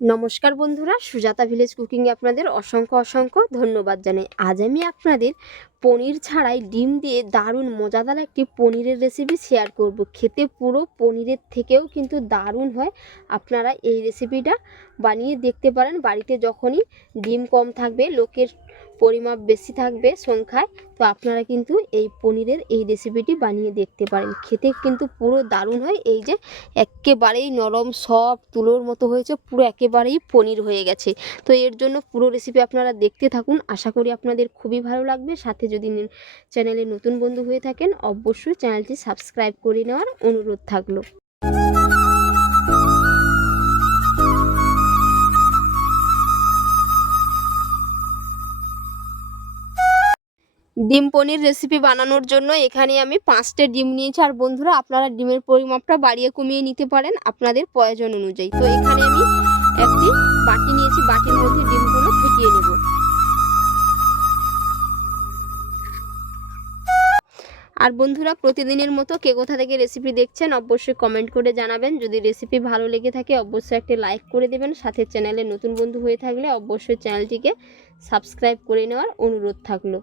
নমস্কার বন্ধুরা, সুজাতা ভিলেজ কুকিংয়ে আপনাদের অসংখ্য অসংখ্য ধন্যবাদ জানাই। আজ আমি আপনাদের পনির ছাড়াই ডিম দিয়ে দারুণ মজাদার একটি পনিরের রেসিপি শেয়ার করব। খেতে পুরো পনিরের থেকেও কিন্তু দারুণ হয়। আপনারা এই রেসিপিটা বানিয়ে দেখতে পারেন। বাড়িতে যখনই ডিম কম থাকবে, লোকের পরিমাপ বেশি থাকবে সংখ্যায়, তো আপনারা কিন্তু এই পনিরের এই রেসিপিটি বানিয়ে দেখতে পারেন। খেতে কিন্তু পুরো দারুণ হয়। এই যে একেবারেই নরম সব তুলোর মতো হয়েছে, পুরো একেবারেই পনির হয়ে গেছে। তো এর জন্য পুরো রেসিপি আপনারা দেখতে থাকুন। আশা করি আপনাদের খুবই ভালো লাগবে। সাথে যদি চ্যানেলে নতুন বন্ধু হয়ে থাকেন, অবশ্যই চ্যানেলটি সাবস্ক্রাইব করে নেওয়ার অনুরোধ থাকল। ডিম পনির রেসিপি বানানোর জন্য এখানে আমি পাঁচটা ডিম নিয়েছি। আর বন্ধুরা, আপনারা ডিমের পরিমাপটা বাড়িয়ে কমিয়ে নিতে পারেন আপনাদের প্রয়োজন অনুযায়ী। তো এখানে আমি একটি বাটি নিয়েছি, বাটির মধ্যে ডিমগুলো ফেটিয়ে নেব। আর বন্ধুরা, প্রতিদিনের মতো কে কোথা থেকে রেসিপি দেখছেন অবশ্যই কমেন্ট করে জানাবেন। যদি রেসিপি ভালো লেগে থাকে, অবশ্যই একটি লাইক করে দেবেন। সাথে চ্যানেলে নতুন বন্ধু হয়ে থাকলে অবশ্যই চ্যানেলটিকে সাবস্ক্রাইব করে নেওয়ার অনুরোধ থাকল।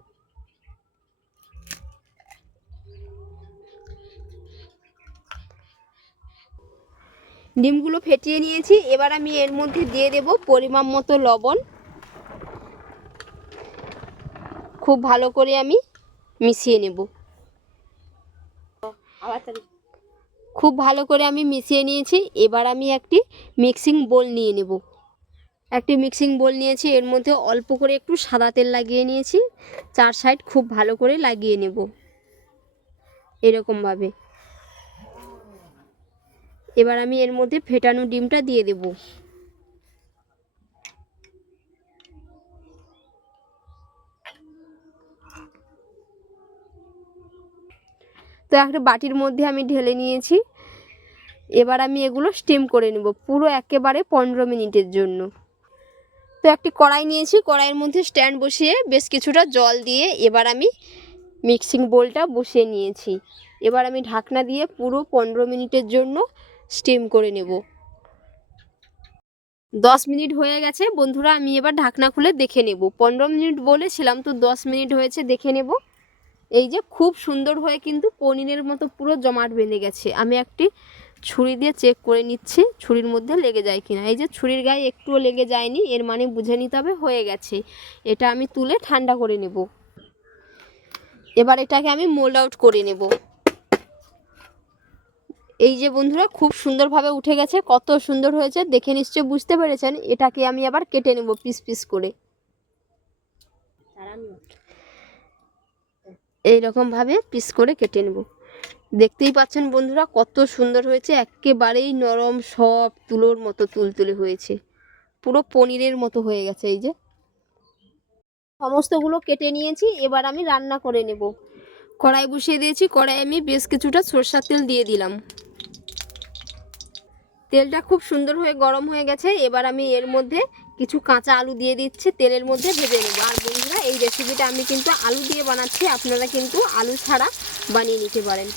ডিমগুলো ফেটিয়ে নিয়েছি। এবার আমি এর মধ্যে দিয়ে দেব পরিমাণ মতো লবণ। খুব ভালো করে আমি মিশিয়ে নেব। খুব ভালো করে আমি মিশিয়ে নিয়েছি। এবার আমি একটি মিক্সিং বোল নিয়ে নেব। একটি মিক্সিং বোল নিয়েছি। এর মধ্যে অল্প করে একটু সাদা তেল লাগিয়ে নিয়েছি। চার সাইড খুব ভালো করে লাগিয়ে নেব। এরকমভাবে। এবার আমি এর মধ্যে ফেটানো ডিমটা দিয়ে দেব। তো একটা বাটির মধ্যে আমি ঢেলে নিয়েছি। এবার আমি এগুলো স্টিম করে নেব পুরো একেবারে পনেরো মিনিটের জন্য। তো একটি কড়াই নিয়েছি, কড়াইয়ের মধ্যে স্ট্যান্ড বসিয়ে বেশ কিছুটা জল দিয়ে এবার আমি মিক্সিং বোলটা বসিয়ে নিয়েছি। এবার আমি ঢাকনা দিয়ে পুরো পনেরো মিনিটের জন্য স্টিম করে নেব। দশ মিনিট হয়ে গেছে, বন্ধুরা আমি এবার ঢাকনা খুলে দেখে নেব। পনেরো মিনিট বলেছিলাম তো দশ মিনিট হয়েছে, দেখে নেব। এই যে খুব সুন্দর হয়ে কিন্তু পনিরের মতো পুরো জমাট বেঁধে গেছে। আমি একটি ছুরি দিয়ে চেক করে নিচ্ছি, ছুরির মধ্যে লেগে যায় কিনা। এই যে ছুরির গায়ে একটুও লেগে যায়নি, এর মানে বুঝে নিতে হবে, হয়ে গেছে। এটা আমি তুলে ঠান্ডা করে নেব। এবার এটাকে আমি মোল্ড আউট করে নেব। এই যে বন্ধুরা, খুব সুন্দরভাবে উঠে গেছে, কত সুন্দর হয়েছে, দেখে নিশ্চয়ই বুঝতে পেরেছেন। এটাকে আমি আবার কেটে নেব পিস পিস করে। এই রকমভাবে পিস করে কেটে নেব। দেখতেই পাচ্ছেন বন্ধুরা, কত সুন্দর হয়েছে, একেবারেই নরম সব তুলোর মতো তুলতুলে হয়েছে। পুরো পনিরের মতো হয়ে গেছে এই যে। সমস্তগুলো কেটে নিয়েছি, এবার আমি রান্না করে নেব। কড়াই বসিয়ে দিয়েছি কড়াই আমি বেশ কিছুটা সরষার তেল দিয়ে দিলাম। তেলটা খুব সুন্দর হয়ে গরম হয়ে গেছে। এবার আমি এর মধ্যে কিছু কাঁচা আলু দিয়ে দিচ্ছি। তেলের মধ্যে ভেজে নেব। আর বন্ধুরা, এই রেসিপিটা আমি কিন্তু আলু দিয়ে বানাচ্ছি। আপনারা কিন্তু আলু ছাড়া বানিয়ে নিতে পারেন।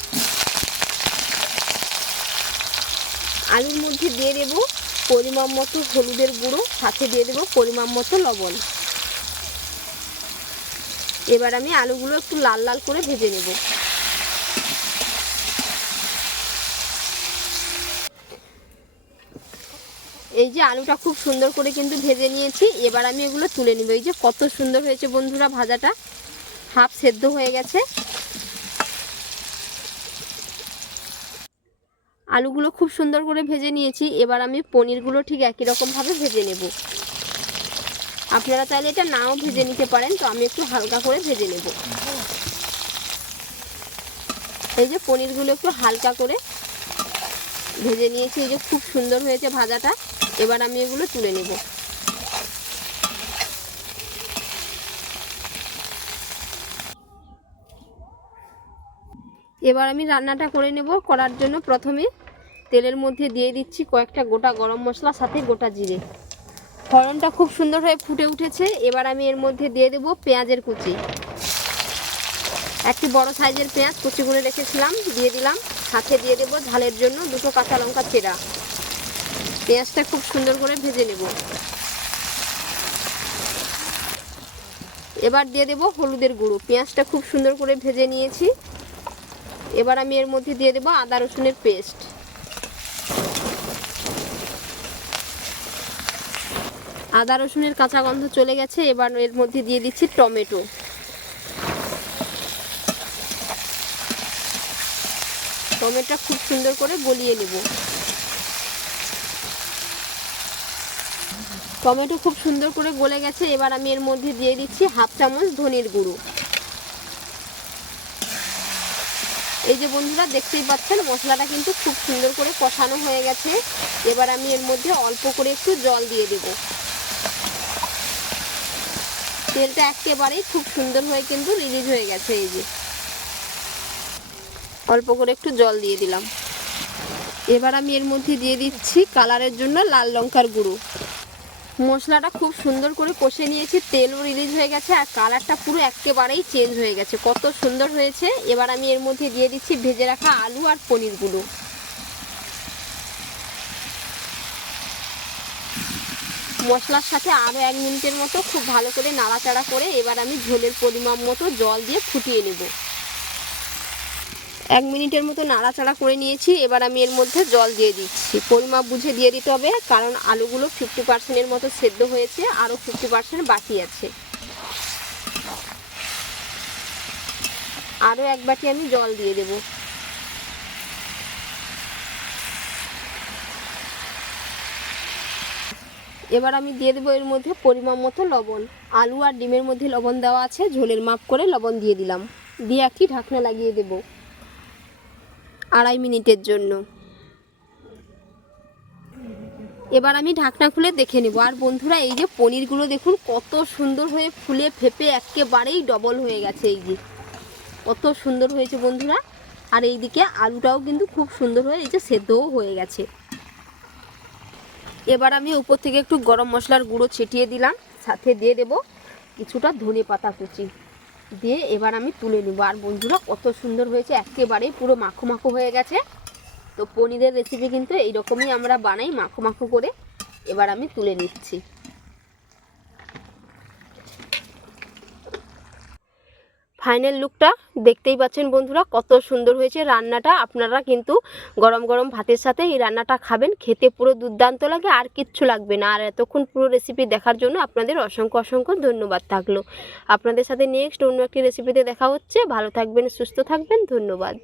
আলুর মধ্যে দিয়ে দেব পরিমাণ মতো হলুদের গুঁড়ো, সাথে দিয়ে দেবো পরিমাণ মতো লবণ। এবার আমি আলুগুলো একটু লাল লাল করে ভেজে নেব। এই যে আলুটা খুব সুন্দর করে কিন্তু ভেজে নিয়েছি, এবার আমি এগুলো তুলে নেব। এই যে কত সুন্দর হয়েছে বন্ধুরা ভাজাটা, হাফ সেদ্ধ হয়ে গেছে। আলুগুলো খুব সুন্দর করে ভেজে নিয়েছি, এবার আমি পনিরগুলো ঠিক একই রকমভাবে ভেজে নেব। আপনারা চাইলে এটা নাও ভেজে নিতে পারেন, তো আমি একটু হালকা করে ভেজে নেব। এই যে পনিরগুলো একটু হালকা করে ভেজে নিয়েছি, এই যে খুব সুন্দর হয়েছে ভাজাটা। এবার আমি এগুলো তুলে নেব। এবার আমি রান্নাটা করে নেব করার জন্য প্রথমে তেলের মধ্যে দিয়ে দিচ্ছি কয়েকটা গোটা গরম মশলা, সাথে গোটা জিরে। ফড়নটা খুব সুন্দর হয়ে ফুটে উঠেছে। এবার আমি এর মধ্যে দিয়ে দেব পেঁয়াজের কুচি। একটি বড় সাইজের পেঁয়াজ কুচি করে রেখেছিলাম, দিয়ে দিলাম। সাথে দিয়ে দেব ঝালের জন্য দুটো কাঁচা লঙ্কা চেরা। পেঁয়াজটা খুব সুন্দর করে ভেজে নেব। এবার দিয়ে দেব হলুদের গুঁড়ো। পেঁয়াজটা খুব সুন্দর করে ভেজে নিয়েছি। এবার আমি এর মধ্যে দিয়ে দেব আদা রসুনের পেস্ট। আদা রসুনের কাঁচা গন্ধ চলে গেছে, এবার এর মধ্যে দিয়ে দিচ্ছি টমেটো। টমেটো খুব সুন্দর করে গলিয়ে নেব। টমেটো খুব সুন্দর করে গলে গেছে, এবার আমি এর মধ্যে দিয়ে দিচ্ছি হাফ চামচ ধনির গুঁড়ো। এই যে বন্ধুরা, দেখতেই পাচ্ছেন, মশলাটা কিন্তু খুব সুন্দর করে কষানো হয়ে গেছে। এবার আমি এর মধ্যে অল্প করে একটু জল দিয়ে দেব। তেলটা একেবারেই খুব সুন্দর হয়ে কিন্তু রিলিজ হয়ে গেছে, এই যে। অল্প করে একটু জল দিয়ে দিলাম। এবার আমি এর মধ্যে দিয়ে দিচ্ছি কালারের জন্য লাল লঙ্কার গুঁড়ো। মশলাটা খুব সুন্দর করে কষে নিয়েছি, তেলও রিলিজ হয়ে গেছে আর কালারটা পুরো একেবারেই চেঞ্জ হয়ে গেছে। কত সুন্দর হয়েছে। এবার আমি এর মধ্যে দিয়ে দিচ্ছি ভেজে রাখা আলু আর পনিরগুলো মশলার সাথে আরও এক মিনিটের মতো খুব ভালো করে নাড়াচাড়া করে এবার আমি ঝোলের পরিমাণ মতো জল দিয়ে ফুটিয়ে নেব। এক মিনিটের মতো নাড়াচাড়া করে নিয়েছি, এবার আমি এর মধ্যে জল দিয়ে দিচ্ছি। পরিমাপ বুঝে দিয়ে দিতে হবে, কারণ আলুগুলো ফিফটি পার্সেন্টের মতো সেদ্ধ হয়েছে আরও ফিফটি পার্সেন্ট বাকি আছে। আরও এক বাটি আমি জল দিয়ে দেব। এবার আমি দিয়ে দেবো এর মধ্যে পরিমাণ মতো লবণ। আলু আর ডিমের মধ্যে লবণ দেওয়া আছে, ঝোলের মাপ করে লবণ দিয়ে দিলাম। দিয়ে একটি ঢাকনা লাগিয়ে দেবো। আড়াই মিনিটের জন্য। এবার আমি ঢাকনা খুলে দেখে নেব। আর বন্ধুরা, এই যে পনিরগুলো দেখুন, কত সুন্দর হয়ে ফুলে ফেপে একেবারেই ডবল হয়ে গেছে এই যে। কত সুন্দর হয়েছে বন্ধুরা। আর এইদিকে আলুটাও কিন্তু খুব সুন্দর হয়ে এই যে সেদ্ধও হয়ে গেছে। এবার আমি উপর থেকে একটু গরম মশলার গুঁড়ো ছিটিয়ে দিলাম। সাথে দিয়ে দেব কিছুটা ধনে পাতা কুচি। দিয়ে এবার আমি তুলে নেব। আর বন্ধুরা, কত সুন্দর হয়েছে, একেবারেই পুরো মাখো মাখো হয়ে গেছে। তো পনিরের রেসিপি কিন্তু এইরকমই আমরা বানাই, মাখো মাখো করে। এবার আমি তুলে নিচ্ছি। ফাইনাল লুকটা দেখতেই পাচ্ছেন বন্ধুরা, কত সুন্দর হয়েছে রান্নাটা। আপনারা কিন্তু গরম গরম ভাতের সাথে এই রান্নাটা খাবেন, খেতে পুরো দুর্দান্ত লাগে, আর কিচ্ছু লাগবে না। আর এতক্ষণ পুরো রেসিপি দেখার জন্য আপনাদের অসংখ্য অসংখ্য ধন্যবাদ থাকল। আপনাদের সাথে নেক্সট অন্য একটি রেসিপিতে দেখা হচ্ছে। ভালো থাকবেন, সুস্থ থাকবেন, ধন্যবাদ।